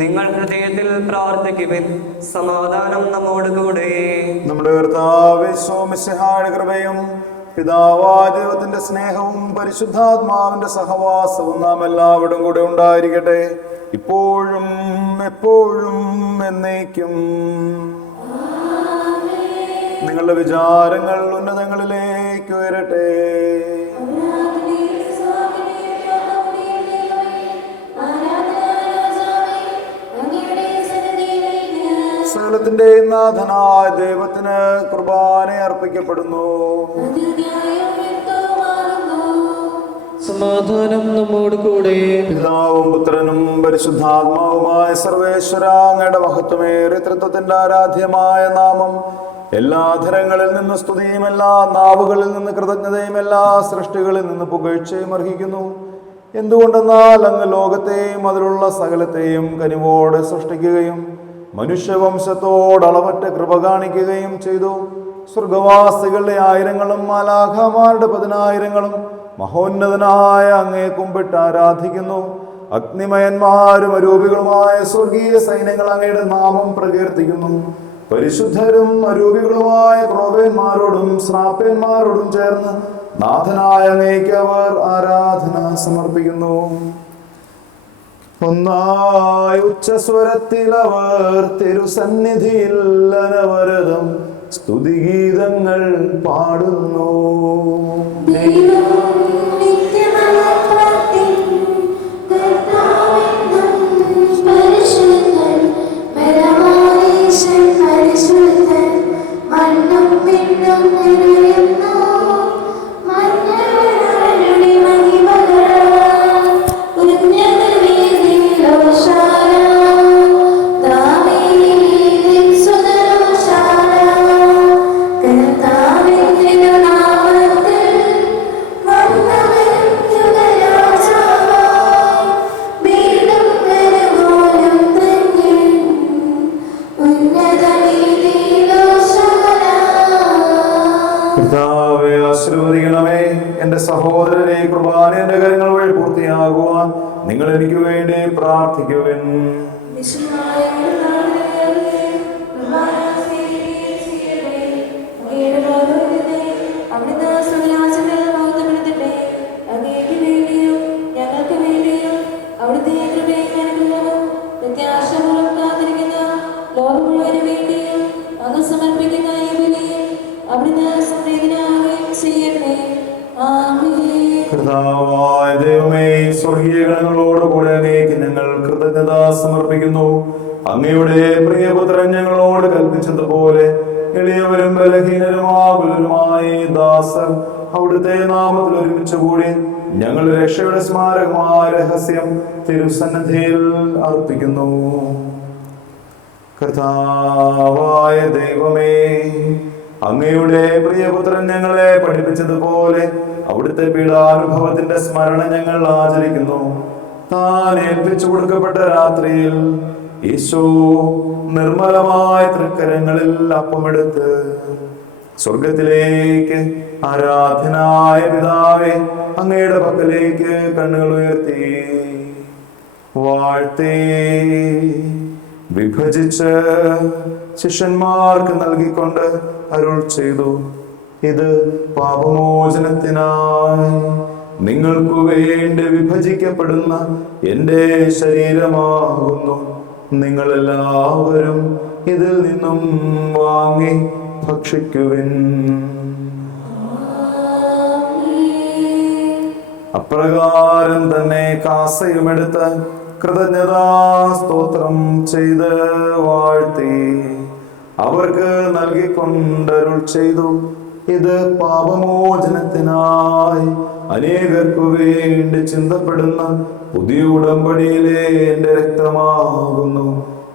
നിങ്ങൾ ഹൃദയത്തിൽ പ്രാർത്ഥിക്കുവിൻ. സമാധാനം നമ്മോടുകൂടെ. നമ്മുടെ കർത്താവേ, മിശിഹായുടെ കൃപയും പിതാവായ ദൈവത്തിന്റെ സ്നേഹവും പരിശുദ്ധാത്മാവിന്റെ സഹവാസവും നാം എല്ലാവരും കൂടെ ഉണ്ടായിരിക്കട്ടെ, ഇപ്പോഴും എപ്പോഴും എന്നേക്കും. നിങ്ങളുടെ വിചാരങ്ങൾ ഉന്നതങ്ങളിലേക്ക് ഉയരട്ടെ. സകലത്തിന്റെ നാഥനായ ദൈവത്തിന് കുർബാന അർപ്പിക്കപ്പെടുന്നു. സമാധാനം നമ്മോട് കൂടെ. പിതാവും പുത്രനും പരിശുദ്ധാത്മാവുമായ സർവേശ്വര, അങ്ങയുടെ മഹത്വമേറിയ തൃത്വത്തിന്റെ ആരാധ്യമായ നാമം എല്ലാ ധരങ്ങളിൽ നിന്ന് സ്തുതിയും എല്ലാ നാവുകളിൽ നിന്ന് കൃതജ്ഞതയും എല്ലാ സൃഷ്ടികളിൽ നിന്ന് പുകഴ്ചയും അർഹിക്കുന്നു. എന്തുകൊണ്ടെന്നാൽ അങ്ങ് ലോകത്തെയും അതിലുള്ള സകലത്തെയും കനിവോടെ സൃഷ്ടിക്കുകയും മനുഷ്യവംശത്തോട് അളവറ്റ കൃപ കാണിക്കുകയും ചെയ്തു. സ്വർഗവാസികളുടെ ആയിരങ്ങളും മാലാഖമാരുടെ 10,000ങ്ങളും മഹോന്നതനായ അങ്ങയെ കുമ്പിട്ട് ആരാധിക്കുന്നു. അഗ്നിമയന്മാരും അരൂപികളുമായ സ്വർഗീയ സൈന്യങ്ങൾ അങ്ങയുടെ നാമം പ്രകീർത്തിക്കുന്നു. പരിശുദ്ധരും അരൂപികളുമായ ക്രോവേന്മാരോടും ശ്രാപ്പന്മാരോടും ചേർന്ന് നാഥനായ അങ്ങേക്ക് അവർ ആരാധന സമർപ്പിക്കുന്നു. ഒന്നായി ഉച്ചസ്വരത്തിൽ അവർ തിരുസന്നിധിയിൽ അനവരതം സ്തുതിഗീതങ്ങൾ പാടുന്നു. കർത്താവിന്റെ നാമത്തിൽ എന്റെ സഹോദരരെ, കുർബാന എന്റെ കാര്യങ്ങൾ വഴി പൂർത്തിയാകുവാൻ നിങ്ങൾ എനിക്ക് വേണ്ടി പ്രാർത്ഥിക്കുവിൻ. കർത്താവായ ദൈവമേ, സ്വർഗീയഗണങ്ങളോടുകൂടെ അങ്ങേക്ക് ഞങ്ങൾ കൃതജ്ഞത സമർപ്പിക്കുന്നു. അങ്ങയുടെ പ്രിയപുത്രൻ ഞങ്ങളോട് കൽപ്പിച്ചതുപോലെ എളിയവരും ബലഹീനരുമാകുലരുമായ ദാസർ അവിടുത്തെ നാമത്തിൽ ഒരുമിച്ച് കൂടി ഞങ്ങൾ രക്ഷയുടെ സ്മാരകമായ രഹസ്യം തിരുസന്നിധിയിൽ അർപ്പിക്കുന്നു. കർത്താവായ ദൈവമേ, അങ്ങയുടെ പ്രിയപുത്രൻ ഞങ്ങളെ പഠിപ്പിച്ചതുപോലെ അവിടുത്തെ പീഡാനുഭവത്തിന്റെ സ്മരണ ഞങ്ങൾ ആചരിക്കുന്നു. താൻ ഏൽപ്പിച്ചു കൊടുക്കപ്പെട്ട രാത്രിയിൽ ഈശോ നിർമ്മലമായ തൃക്കരങ്ങളിൽ അപ്പമെടുത്ത് സ്വർഗത്തിലേക്ക് ആരാധനായ പിതാവേ അങ്ങയുടെ പക്കലേക്ക് കണ്ണുകൾ ഉയർത്തി വാഴ്ത്തി വിഭജിച്ച് ശിഷ്യന്മാർക്ക് നൽകിക്കൊണ്ട് അരുൾ ചെയ്തു, ഇത് പാപമോചനത്തിനായി നിങ്ങൾക്കു വേണ്ടി വിഭജിക്കപ്പെടുന്ന എൻ്റെ ശരീരമാകുന്നു. നിങ്ങളെല്ലാവരും ഇതിൽ നിന്നും വാങ്ങി ഭക്ഷിക്കുവിൻ. അപ്രകാരം തന്നെ കാസയുമെടുത്ത് കൃതജ്ഞതാ സ്തോത്രം ചെയ്ത് വാഴ്ത്തി അവർക്ക് നൽകിക്കൊണ്ടരുൾ ചെയ്തു, ഇത് പാപമോചനത്തിനായി അനേകർക്കു വേണ്ടി ചിന്തപ്പെടുന്ന പുതിയ ഉടമ്പടിയിലെ എൻ്റെ രക്തമാകുന്നു.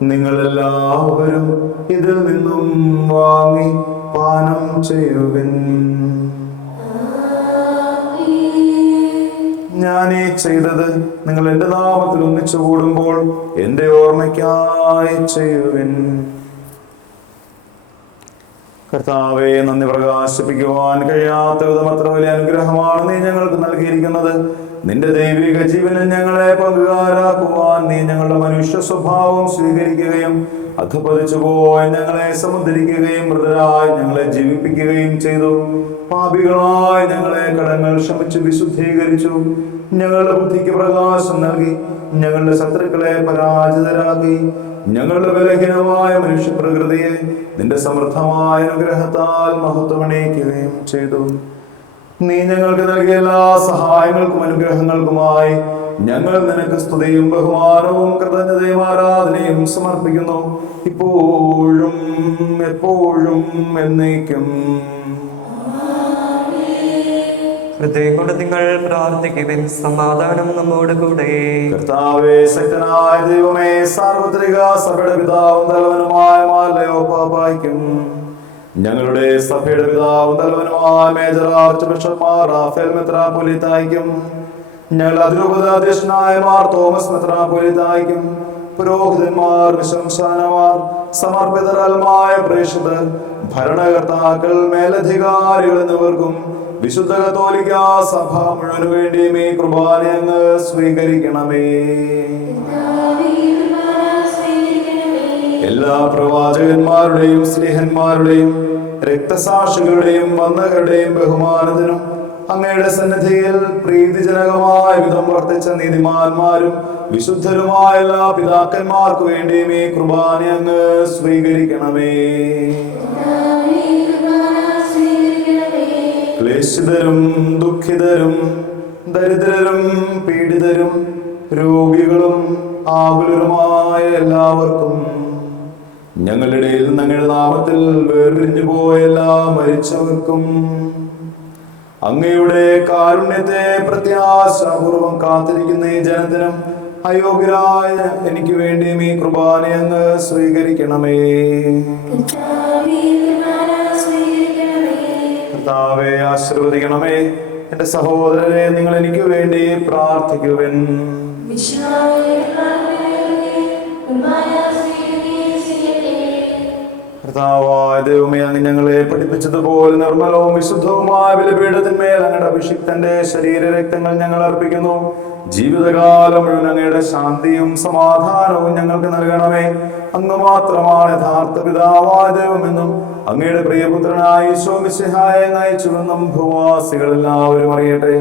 നിങ്ങളെല്ലാവരും ഇതിൽ നിന്നും വാങ്ങി പാനം ചെയ്യുവിൻ. ഞാൻ ഈ ചെയ്തത് നിങ്ങൾ എൻ്റെ നാമത്തിൽ ഒന്നിച്ചു കൂടുമ്പോൾ എൻ്റെ ഓർമ്മയ്ക്കായി ചെയ്യുവിൻ. കർത്താവെ, നന്ദി പ്രകാശിപ്പിക്കുവാൻ കഴിയാത്ത വിധം അത്ര വലിയ അനുഗ്രഹമാണ് നീ ഞങ്ങൾക്ക് നൽകിയിരിക്കുന്നത്. നിന്റെ ദൈവിക ജീവനിൽ ഞങ്ങളെ പങ്കുകാരാക്കുവാൻ നീ ഞങ്ങളുടെ മനുഷ്യ സ്വഭാവം സ്വീകരിക്കുകയും അധപതിച്ചു പോയി ഞങ്ങളെ സമുദ്ധരിക്കുകയും മൃതരായി ഞങ്ങളെ ജീവിപ്പിക്കുകയും ചെയ്തു. പാപികളായി ഞങ്ങളെ കടങ്ങൾ ക്ഷമിച്ചു വിശുദ്ധീകരിച്ചു. ഞങ്ങളുടെ ബുദ്ധിക്ക് പ്രകാശം നൽകി ഞങ്ങളുടെ ശത്രുക്കളെ പരാജിതരാക്കി. ഞങ്ങളുടെ ബലഹീനമായ മനുഷ്യ പ്രകൃതിയെ നിന്റെ സമൃദ്ധമായ അനുഗ്രഹത്താൽ മഹത്വമണിയിക്കുകയും ചെയ്തു. നീ ഞങ്ങൾക്ക് നൽകിയ എല്ലാ സഹായങ്ങൾക്കും അനുഗ്രഹങ്ങൾക്കുമായി ഞങ്ങൾ നിനക്ക് സ്തുതിയും ബഹുമാനവും കൃതജ്ഞതയും ആരാധനയും സമർപ്പിക്കുന്നു, ഇപ്പോഴും എപ്പോഴും എന്നേക്കും. ഹൃദയം കൊണ്ട് നിങ്ങൾ പ്രാർത്ഥിക്കുവിൻ. സമാധാനം നമ്മോട് കൂടെ. കർത്താവേ, ശക്തനായ ദൈവമേ, സാർവത്രിക സഭയുടെ പിതാവും തലവനുമായ മാലയോ പാപ്പായ്ക്കും ഞങ്ങളുടെ സഭയുടെ പിതാവും തലവനുമായ major archbishop Mar Raphael മെത്രാപ്പൊലീത്തായ്ക്കും ഞങ്ങളുടെ അതിരൂപതാധ്യക്ഷനായ മാർ തോമസ് മെത്രാപ്പൊലീത്തായ്ക്കും പുരോഹിതന്മാർ, വിശംസാനമാർ, സമർപ്പിതരൽമായ പ്രേക്ഷിതർ, ഭരണകർത്താക്കൾ, മേലധികാരികൾ എന്നിവർക്കും വിശുദ്ധ കത്തോലിക്ക സഭ മുഴുവനു വേണ്ടിയും ഈ കുർബാന അങ്ങ് സ്വീകരിക്കണമേ. എല്ലാ പ്രവാചകന്മാരുടെയും സ്നേഹന്മാരുടെയും രക്തസാക്ഷികളുടെയും വന്ദകരുടെയും ബഹുമാനത്തിനും അങ്ങയുടെ സന്നിധിയിൽ പ്രീതിജനകമായ വിധം വർത്തിച്ച നീതിമാന്മാരും വിശുദ്ധരുമായ എല്ലാ പിതാക്കന്മാർക്കു വേണ്ടിയും ഈ കുർബാന അങ്ങ് സ്വീകരിക്കണമേ. ക്ലേശിതരും ദുഃഖിതരും ദരിദ്രരും പീഡിതരും രോഗികളും ആകുലരുമായ എല്ലാവർക്കും ഞങ്ങളുടെ ഇടയിൽ ഞങ്ങളുടെ നാമത്തിൽ വേർപിരിഞ്ഞു പോയ എല്ലാ മരിച്ചവർക്കും അങ്ങയുടെ കാരുണ്യത്തെ പ്രത്യാശാപൂർവം കാത്തിരിക്കുന്ന ഈ ജനത്തിനും അയോഗ്യരായ എനിക്ക് വേണ്ടിയും ഈ കുർബാന അങ്ങ് സ്വീകരിക്കണമേ. കർത്താവേ, ആശീർവദിക്കണമേ. എന്റെ സഹോദരരെ, നിങ്ങൾ എനിക്ക് വേണ്ടി പ്രാർത്ഥിക്കുവിൻ. കർത്താവായ ദൈവമേ, അങ്ങ് ഞങ്ങളെ പഠിപ്പിച്ചതുപോലെ നിർമ്മലവും വിശുദ്ധവുമായ ബലിപീഠത്തിന്മേൽ അങ്ങയുടെ അഭിഷിക്തന്റെ ശരീരരക്തങ്ങൾ ഞങ്ങൾ അർപ്പിക്കുന്നു. ജീവിതകാലം മുഴുവൻ അങ്ങയുടെ ശാന്തിയും സമാധാനവും ഞങ്ങൾക്ക് നൽകണമേ. അങ്ങ് മാത്രമാണ് യഥാർത്ഥ പിതാവായ ദൈവമെന്നും അങ്ങയുടെ പ്രിയപുത്രനായ ഈശോ മിശിഹായെ നയിച്ചുവെന്നും ഭൂവാസികൾ എല്ലാവരും അറിയട്ടെ.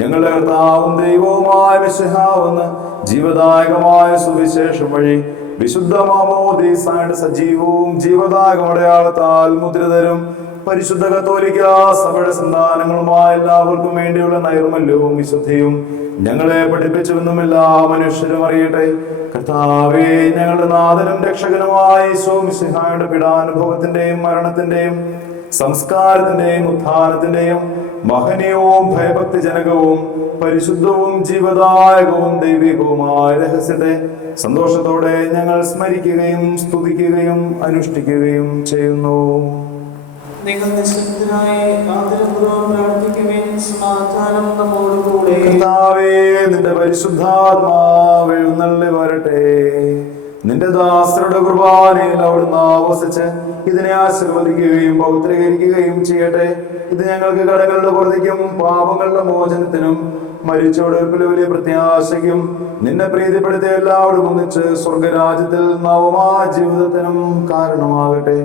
ഞങ്ങളുടെ കർത്താവും ദൈവവുമായ മിശിഹാവെന്ന് ജീവദായകമായ സുവിശേഷം വഴി വിശുദ്ധ മാമോദീസായുടെ സജീവവും ജീവദായക അടയാളത്താൽ മുദ്രിതരും പരിശുദ്ധ കത്തോലിക്ക സഭയുടെ സന്താനങ്ങളുമായ എല്ലാവർക്കും വേണ്ടിയുള്ള നൈർമല്യവും വിശുദ്ധിയും ഞങ്ങളെ പഠിപ്പിച്ചുവെന്നും എല്ലാ മനുഷ്യരും അറിയട്ടെ. കർത്താവേ, ഞങ്ങളുടെ നാഥനും രക്ഷകനുമായ ഈശോ മിശിഹായുടെ പീഡാനുഭവത്തിന്റെയും മരണത്തിന്റെയും സംസ്കാരത്തിന്റെയും ഉത്ഥാനത്തിന്റെയും മഹനീയവും ഭയഭക്തിജനകവും പരിശുദ്ധവും ജീവദായകവും ദൈവികവുമായ രഹസ്യത്തെ സന്തോഷത്തോടെ ഞങ്ങൾ സ്മരിക്കുകയും സ്തുതിക്കുകയും അനുഷ്ഠിക്കുകയും ചെയ്യുന്നു. നിങ്ങൾ നിശബ്ദരായി ആദരപൂർവ്വം പ്രാർത്ഥിക്കുവിൻ. സമാധാനം നമ്മോടുകൂടെ. കർത്താവേ, നിന്റെ പരിശുദ്ധാത്മാവ് എഴുന്നള്ളി വരട്ടെ. നിന്റെ ദാസരുടെ കുർബാനയിൽ അവിടുന്ന് ആവസിച്ച് ഇതിനെ ആശീർവദിക്കുകയും പൗത്രീകരിക്കുകയും ചെയ്യട്ടെ. ഇത് ഞങ്ങൾക്ക് കടങ്ങളുടെ പൊറുതിക്കും പാപങ്ങളുടെ മോചനത്തിനും മരിച്ചോടുപ്പിലെ വലിയ പ്രത്യാശയ്ക്കും നിന്നെ പ്രീതിപ്പെടുത്തിയ എല്ലാവരും ഒന്നിച്ച് സ്വർഗരാജ്യത്തിൽ നവമാ ജീവിതത്തിനും കാരണമാകട്ടെ.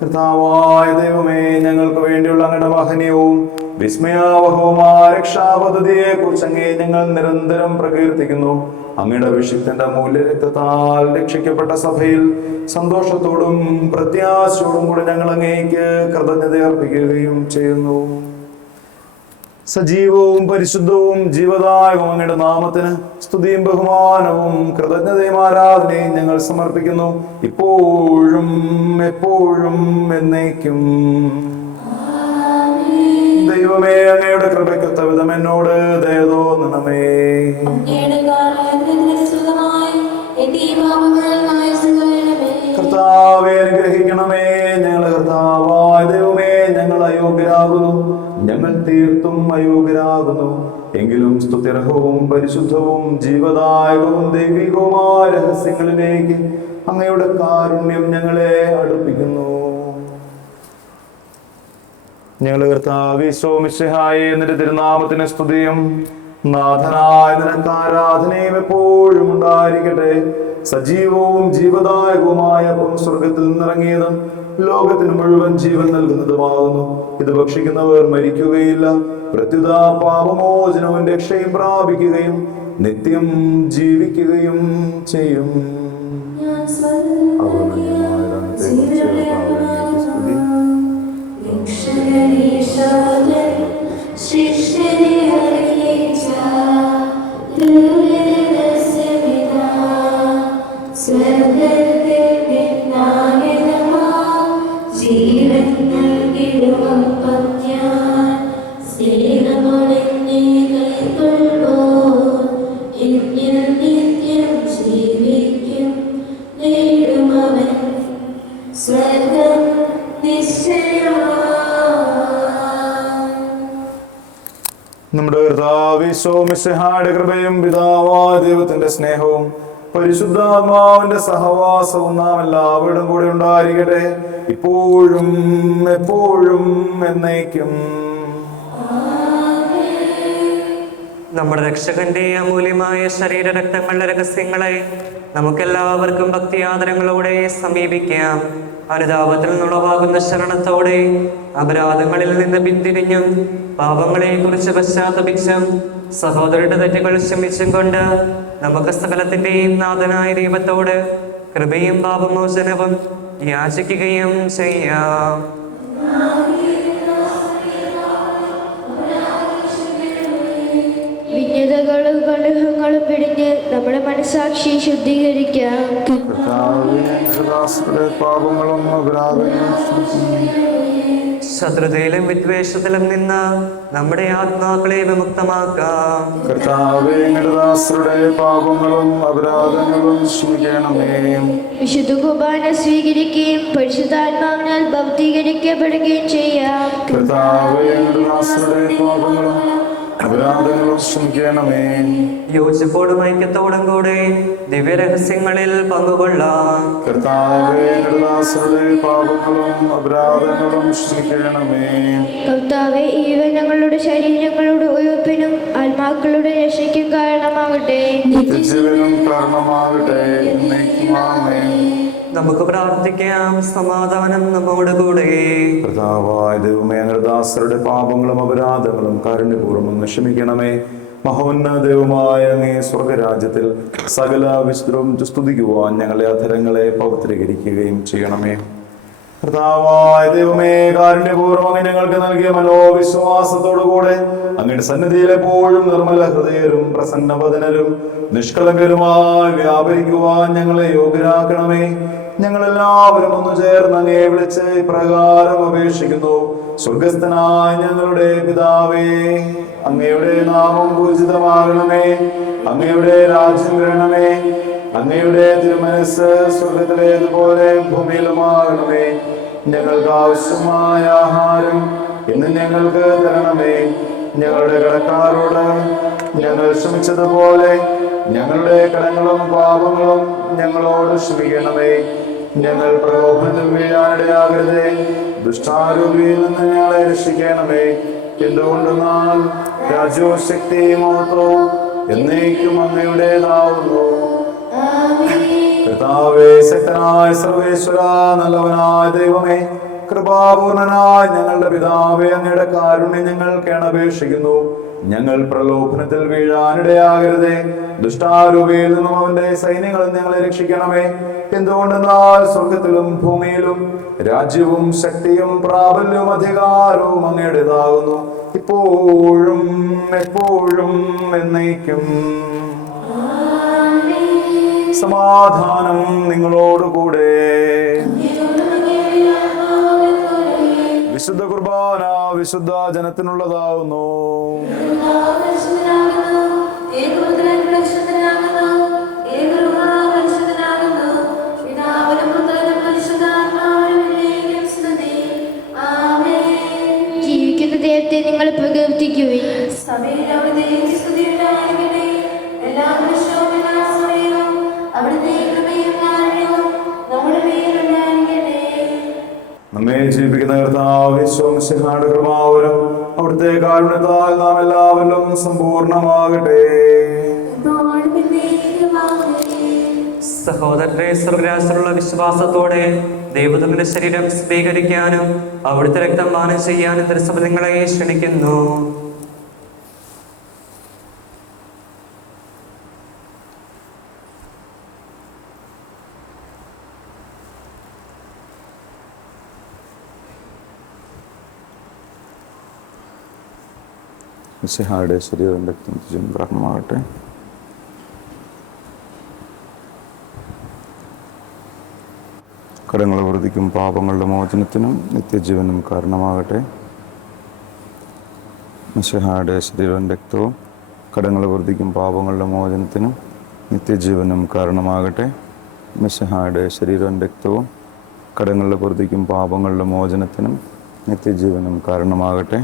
കർത്താവായ ദൈവമേ, ഞങ്ങൾക്ക് വേണ്ടിയുള്ള അങ്ങയുടെ മഹനീയവും വിസ്മയാവഹവുമായ രക്ഷാപദ്ധതിയെ കുറിച്ച് അങ്ങേ ഞങ്ങൾ നിരന്തരം പ്രകീർത്തിക്കുന്നു. അങ്ങയുടെ അഭിഷിക്തന്റെ മൂല്യരക്തത്താൽ രക്ഷിക്കപ്പെട്ട സഭയിൽ സന്തോഷത്തോടും പ്രത്യാശയോടും കൂടെ ഞങ്ങൾ അങ്ങേക്ക് കൃതജ്ഞത അർപ്പിക്കുകയും ചെയ്യുന്നു. സജീവവും പരിശുദ്ധവും ജീവദായകവും അങ്ങയുടെ നാമത്തിന് സ്തുതിയും ബഹുമാനവും കൃതജ്ഞതയും ആരാധനയും ഞങ്ങൾ സമർപ്പിക്കുന്നു, ഇപ്പോഴും എപ്പോഴും എന്നേക്കും. ദൈവമേ, അങ്ങയുടെ കൃപയ്ക്കൊത്ത വിധം എന്നോട് ദയ തോന്നണമേ. കർത്താവേ, അനുഗ്രഹിക്കണമേ. ഞങ്ങളെ കർത്താവായ ദൈവമേ, ഞങ്ങൾ അയോഗ്യരാകുന്നു, ഞങ്ങൾ തീർത്തും അയോഗ്യരാകുന്നു. എങ്കിലും സ്തുത്യർഹവും പരിശുദ്ധവും ജീവദായകവും ദൈവികവുമായ രഹസ്യങ്ങളിലേക്ക് അങ്ങയുടെ കാരുണ്യം ഞങ്ങളെ അടുപ്പിക്കുന്നു. ഞങ്ങൾ കർത്താവേ ഈശോ മിശിഹായേ, നിന്റെ തിരുനാമത്തിന് സ്തുതിയും നാഥനായ നിനക്ക് ആരാധനയും എപ്പോഴും ഉണ്ടായിരിക്കട്ടെ. സജീവവും ജീവദായകവുമായ സ്വർഗത്തിൽ നിന്നിറങ്ങിയതും ലോകത്തിന് മുഴുവൻ ജീവൻ നൽകുന്നതുമാകുന്നു. ഇത് ഭക്ഷിക്കുന്നവർ മരിക്കുകയില്ല, പ്രത്യുത പാപമോചനവും രക്ഷയും പ്രാപിക്കുകയും നിത്യം ജീവിക്കുകയും ചെയ്യും. നമ്മുടെ കർത്താവ് ഈശോ മിശിഹായുടെ കൃപയും പിതാവായ ദൈവത്തിന്റെ സ്നേഹവും പരിശുദ്ധാത്മാവിന്റെ സഹവാസവും നാം എല്ലാവരുടെ കൂടെ ഉണ്ടായിരിക്കട്ടെ, ഇപ്പോഴും എപ്പോഴും എന്നേക്കും. നമ്മുടെ രക്ഷകന്റെ അമൂല്യമായ ശരീരരക്തങ്ങളുടെ രഹസ്യങ്ങളെ നമുക്കെല്ലാവർക്കും ഭക്തിയാദരങ്ങളോടെ സമീപിക്കാം. അനുതാപത്തിൽ നിന്നുളവാകുന്ന ശരണത്തോടെ അപരാധങ്ങളിൽ നിന്ന് പിന്തിരിഞ്ഞും പാപങ്ങളെ കുറിച്ച് പശ്ചാത്തപിച്ചും സഹോദരരുടെ തെറ്റുകൾ ക്ഷമിച്ചും കൊണ്ട് നമുക്ക് സകലത്തിന്റെയും നാഥനായ ദൈവത്തോട് കൃപയും പാപമോചനവും യാചിക്കുകയും ചെയ്യാം. വിജ്ഞതകളും കലഹങ്ങളും പിടിഞ്ഞ് നമ്മുടെ മനസാക്ഷി ശുദ്ധീകരിക്കാം. പാപങ്ങളും ശത്രുതയിലും വിദ്വേഷത്തിലും നിന്ന് നമ്മുടെ ആത്മാക്കളെ വിമുക്തമാക്കാം. കർത്താവേ, പാപങ്ങളും അപരാധങ്ങളും ക്ഷമിക്കണമേ. വിശുദ്ധ കുർബാന സ്വീകരിക്കുകയും പരിശുദ്ധാത്മാവിനാൽ ഭൗതീകരിക്കപ്പെടുകയും ചെയ്യാം. കർത്താവേ, പാപങ്ങളും അപരാധങ്ങളും ക്ഷമിക്കണമേ. യോജിപ്പോടും ഐക്യത്തോടും കൂടെ ദിവ്യരഹസ്യങ്ങളിൽ പങ്കുകൊള്ളാം. കർത്താവേ, ഞങ്ങളുടെ ദാസരുടെ പാപങ്ങളും അപരാധങ്ങളും ക്ഷമിക്കണമേ. കർത്താവെ, ഇവ ഞങ്ങളുടെ ശരീരങ്ങളുടെ ഉയർപ്പിനും ആത്മാക്കളുടെ രക്ഷയ്ക്കും കാരണമാകട്ടെ. നിത്യജീവനും കാരണമാകട്ടെ. എന്നേക്കും ആമേൻ. നമുക്ക് പ്രാർത്ഥിക്കാം. സമാധാനം നമ്മോട് കൂടെ. കർത്താവായ ദൈവമേ, ഞങ്ങളുടെ ദാസരുടെ പാപങ്ങളും അപരാധങ്ങളും കാരുണ്യപൂർവ്വം ക്ഷമിക്കണമേ. മഹോന്നത ദൈവമായ അങ്ങേ സ്വർഗരാജ്യത്തിൽ സകല വിശുദ്ധരും സ്തുതിക്കുവാൻ ഞങ്ങളെ അധരങ്ങളെ പവിത്രീകരിക്കുകയും ചെയ്യണമേ. കർത്താവായ ദൈവമേ, കാരുണ്യപൂർവ്വം അങ്ങ് ഞങ്ങൾക്ക് നൽകിയ മനോവിശ്വാസത്തോടുകൂടെ അങ്ങയുടെ സന്നിധിയിൽ എപ്പോഴും നിർമ്മല ഹൃദയരും പ്രസന്നവദനരും നിഷ്കളങ്കരുമായി വ്യാപരിക്കുവാൻ ഞങ്ങളെ യോഗ്യരാക്കണമേ. ഞങ്ങളെല്ലാവരും ഒന്ന് ചേർന്ന് അങ്ങയെ വിളിച്ച് ഇപ്രകാരം അപേക്ഷിക്കുന്നു. സ്വർഗസ്ഥനായ ഞങ്ങളുടെ പിതാവേ, അങ്ങയുടെ നാമം പൂജിതമാകണമേ. അങ്ങയുടെ രാജ്യം വരണമേ. അങ്ങയുടെ തിരുമനസ് സ്വർഗത്തിലേതുപോലെ ഭൂമിയിലുമാകണമേ. ഞങ്ങൾക്ക് ആവശ്യമായ ആഹാരം ഇന്ന് ഞങ്ങൾക്ക് തരണമേ. ഞങ്ങളുടെ കടക്കാരോട് ഞങ്ങൾ ക്ഷമിച്ചതുപോലെ ഞങ്ങളുടെ കടങ്ങളും പാപങ്ങളും ഞങ്ങളോട് ക്ഷമിക്കണമേ. ഞങ്ങൾ പ്രലോഭനത്തിൽ വീഴാനിടയാകരുതേ. ദുഷ്ടാരൂപിയിൽ നിന്ന് ഞങ്ങളെ രക്ഷിക്കണമേ. എന്തുകൊണ്ടെന്നാൽ രാജ്യവും ശക്തിയും മഹത്വവും എന്നേക്കും അങ്ങയുടേതാവുന്നു. കർത്താവേ, ശക്തനായ സർവേശ്വര, നല്ലവനായ ദൈവമേ, കൃപാപൂർണനായ ഞങ്ങളുടെ പിതാവേ, അങ്ങയുടെ കാരുണ്യം ഞങ്ങൾ കേണപേക്ഷിക്കുന്നു. ഞങ്ങൾ പ്രലോഭനത്തിൽ വീഴാനിടയാകരുതേ. ദുഷ്ടാരൂപിയിൽ നിന്നും അവന്റെ സൈന്യങ്ങളിൽ ഞങ്ങളെ രക്ഷിക്കണമേ. എന്തുകൊണ്ടെന്നാൽ സ്വർഗത്തിലും ഭൂമിയിലും രാജ്യവും ശക്തിയും പ്രാബല്യവും അധികാരവും അങ്ങയുടേതാകുന്നു, ഇപ്പോഴും എപ്പോഴും എന്നേക്കും. സമാധാനം നിങ്ങളോടുകൂടെ. വിശുദ്ധ കുർബാന വിശുദ്ധ ജനത്തിനുള്ളതാവുന്നു. ജീവിക്കുന്ന ദൈവത്തെ നിങ്ങൾ പ്രകീർത്തിക്കുവിൻ. നമ്മെ ജീവിക്കുന്ന കർത്താവ് യേശുമിശിഹായുടെ കൃപാവരം അവിടുത്തെ കാരുണ്യത്താൽ നാം എല്ലാവരിലും സമ്പൂർണ്ണമാകട്ടെ. സഹോദരരെ, സ്വർഗരാജ്യത്തിലുള്ള വിശ്വാസത്തോടെ ദൈവത്തിന്റെ ശരീരം സ്വീകരിക്കാനും അവിടുത്തെ രക്തം പാനം ചെയ്യാനും തിരുസഭ നിങ്ങളെ ക്ഷണിക്കുന്നു. മിശിഹായുടെ ശരീരം രക്തം കാരണമാകട്ടെ. കടങ്ങളുടെ വൃദ്ധിക്കും പാപങ്ങളുടെ മോചനത്തിനും നിത്യജീവനും കാരണമാകട്ടെ. മിശിഹായുടെ ശരീരം രക്തവും കടങ്ങളുടെ വൃദ്ധിക്കും പാപങ്ങളുടെ മോചനത്തിനും നിത്യജീവനും കാരണമാകട്ടെ. മിശിഹായുടെ ശരീരം രക്തവും കടങ്ങളുടെ വൃദ്ധിക്കും പാപങ്ങളുടെ മോചനത്തിനും നിത്യജീവനും കാരണമാകട്ടെ.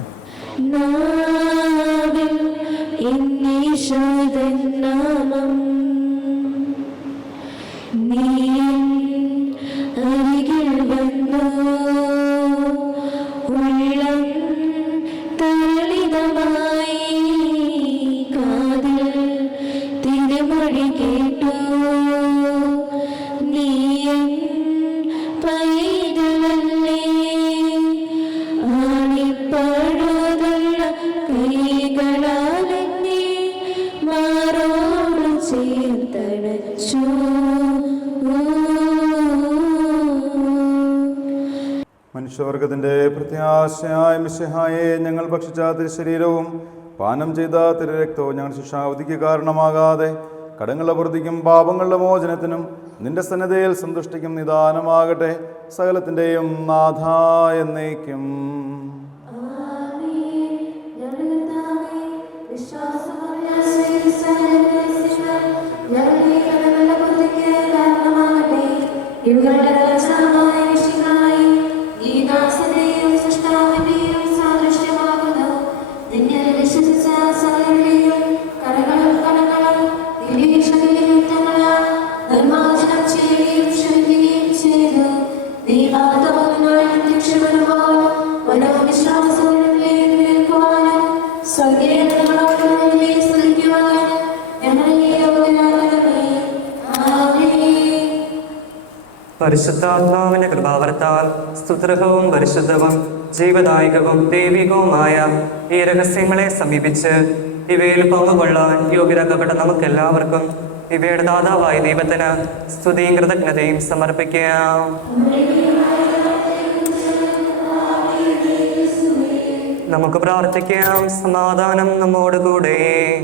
അരികിൽ വന്നു ഉള്ളം തളിതമായി കാതിൽ തിരുമൊഴി കേട്ടു. നീ പൈതലല്ലേ ആണിപ്പഴുതുള്ള കൈകളാലെന്നെ മാറോട് ചേർത്തടച്ചു. മനുഷ്യവർഗത്തിന്റെ പ്രത്യാശയായ മിശിഹായെ, ഞങ്ങൾ ഭക്ഷിച്ച തിരുശരീരവും പാനം ചെയ്ത തിരുരക്തവും ഞങ്ങൾ ശിക്ഷാവധിക്ക് കാരണമാകാതെ കടങ്ങളുടെ വൃദ്ധിക്കും പാപങ്ങളുടെ മോചനത്തിനും നിന്റെ സന്നദ്ധയിൽ സന്തുഷ്ടിക്കും നിദാനമാകട്ടെ. സകലത്തിൻ്റെയും നാഥ എന്നേക്കും. ഈ ദാസനെയും സൃഷ്ടാവിന്റെയും സാദൃശ്യമാകുന്നു. നിന്നെ വിശ്വസിച്ച പരിശുദ്ധാത്മാവിന്റെ കൃപാവരത്താൽ സ്തുത്യർഹവും പരിശുദ്ധവും ജീവദായകവും ദൈവികവുമായ ഈ രഹസ്യങ്ങളെ സമീപിച്ച് ഇവയിൽ പങ്കുകൊള്ളാൻ യോഗ്യരാക്കപ്പെട്ട നമുക്കെല്ലാവർക്കും ഇവയുടെ ദാതാവായ ദൈവത്തിന് സ്തുതിയും കൃതജ്ഞതയും സമർപ്പിക്കാം. നമുക്ക് പ്രാർത്ഥിക്കാം. സമാധാനം നമ്മോടുകൂടെ.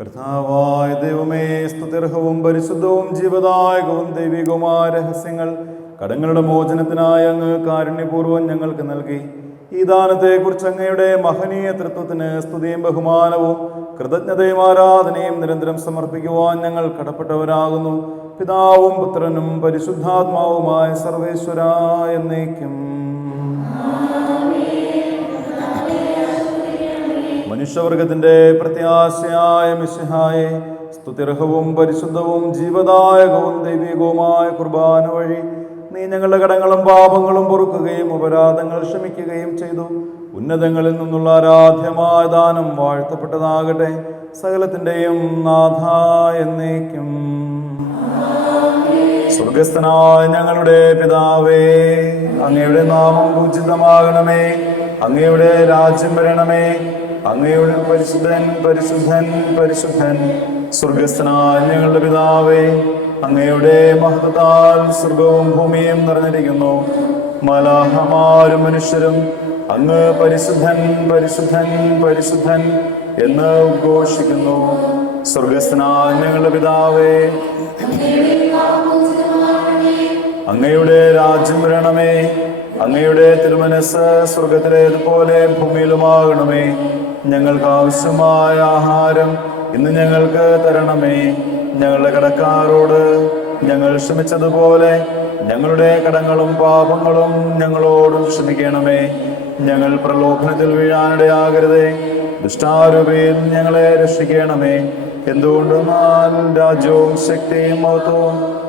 കർത്താവായ ദൈവമേ, സ്തുത്യർഹവും പരിശുദ്ധവും ജീവദായകവും ദൈവികവുമായ രഹസ്യങ്ങൾ കടങ്ങളുടെ മോചനത്തിനായി അങ്ങ് കാരുണ്യപൂർവ്വം ഞങ്ങൾക്ക് നൽകി. ഈ ദാനത്തെക്കുറിച്ച് അങ്ങയുടെ മഹനീയ തൃത്വത്തിന് സ്തുതിയും ബഹുമാനവും കൃതജ്ഞതയും ആരാധനയും നിരന്തരം സമർപ്പിക്കുവാൻ ഞങ്ങൾ കടപ്പെട്ടവരാകുന്നു. പിതാവും പുത്രനും പരിശുദ്ധാത്മാവുമായ സർവേശ്വരാ എന്നേക്കും. മനുഷ്യവർഗത്തിന്റെ പ്രത്യാശയായ മിശിഹായെ, സ്തുത്യർഹവും പരിശുദ്ധവും ജീവദായകവും ദൈവികവുമായ കുർബാന വഴി നീ ഞങ്ങളുടെ കടങ്ങളും പാപങ്ങളും പൊറുക്കുകയും അപരാധങ്ങൾ ക്ഷമിക്കുകയും ചെയ്തു. ഉന്നതങ്ങളിൽ നിന്നുള്ള ആരാധ്യമായ ദാനം വാഴ്ത്തപ്പെട്ടതാകട്ടെ. സകലത്തിന്റെയും നാഥ എന്നേക്കും. സ്വർഗസ്ഥനായ ഞങ്ങളുടെ പിതാവേ, അങ്ങയുടെ നാമം പൂജിതമാകണമേ. അങ്ങയുടെ രാജ്യം വരണമേ. അങ്ങയുടെ പരിശുദ്ധൻ പരിശുദ്ധൻ പരിശുദ്ധൻ. സ്വർഗസ്ഥനായ ഞങ്ങളുടെ പിതാവേ, അങ്ങയുടെ മഹത്വത്താൽ സ്വർഗവും ഭൂമിയും നിറഞ്ഞിരിക്കുന്നു. മലാഹമാരും മനുഷ്യരും അങ്ങ് പരിശുദ്ധൻ പരിശുദ്ധൻ പരിശുദ്ധൻ എന്ന് ഉദ്ഘോഷിക്കുന്നു. സ്വർഗസ്ഥനായ ഞങ്ങളുടെ പിതാവേ, അങ്ങയുടെ രാജ്യം വരണമേ. അങ്ങയുടെ തിരുമനസ് സ്വർഗത്തിലേതുപോലെ ഭൂമിയിലുമാകണമേ. ഞങ്ങൾക്ക് ആവശ്യമായ ആഹാരം ഇന്ന് ഞങ്ങൾക്ക് തരണമേ. ഞങ്ങളുടെ കടക്കാരോട് ഞങ്ങൾ ക്ഷമിച്ചതുപോലെ ഞങ്ങളുടെ കടങ്ങളും പാപങ്ങളും ഞങ്ങളോടും ക്ഷമിക്കണമേ. ഞങ്ങൾ പ്രലോഭനത്തിൽ വീഴാനിടയാകരുതേ. ദുഷ്ടാരൂപയിൽ ഞങ്ങളെ രക്ഷിക്കണമേ. എന്തുകൊണ്ടെന്നാൽ രാജ്യവും ശക്തിയും മഹത്വവും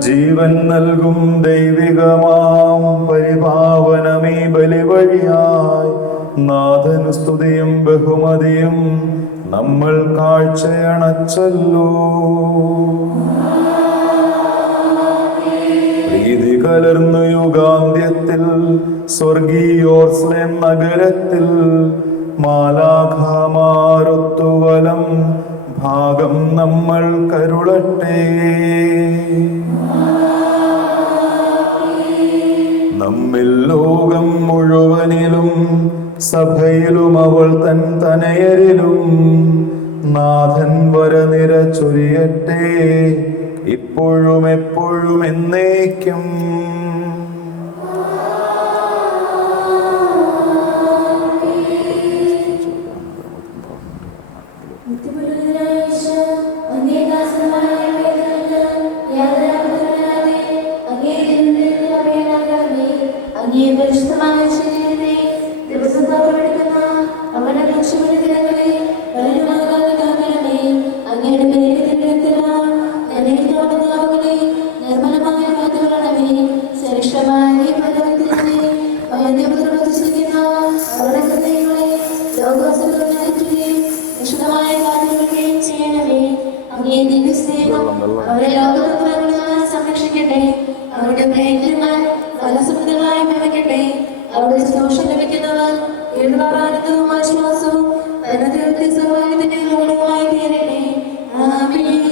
ജീവൻ നൽകും ദൈവികമാം പരിപാവനമീ ബലി വഴിയായി നാഥനു സ്തുതിയും ബഹുമതിയും നമ്മൾ കാഴ്ചയണച്ചല്ലോ. പ്രീതി കലർന്നു യുഗാന്ത്യത്തിൽ സ്വർഗീയോർസ്ലേം നഗരത്തിൽ മാലാഖമാരൊത്തുവലം ഭാഗം നമ്മൾ കരുളട്ടെ. നമ്മിൽ ലോകം മുഴുവനിലും സഭയിലും അവൾ തൻ തനയരിലും നാഥൻ വരനിര ചൊരിയട്ടെ. ഇപ്പോഴും എപ്പോഴും എന്നേക്കും. സംരക്ഷിക്കട്ടെ. അവരുടെ പ്രയത്നങ്ങൾ ഫലസമൃദ്ധങ്ങളായി ഭവിക്കട്ടെ. അവരുടെ സന്തോഷം ലഭിക്കുന്നവർ എഴുതാറാനന്ദവും ആശ്വാസവും സൗഭാഗ്യത്തിന്റെ ഗുണമായി തീരട്ടെ. ആമേൻ.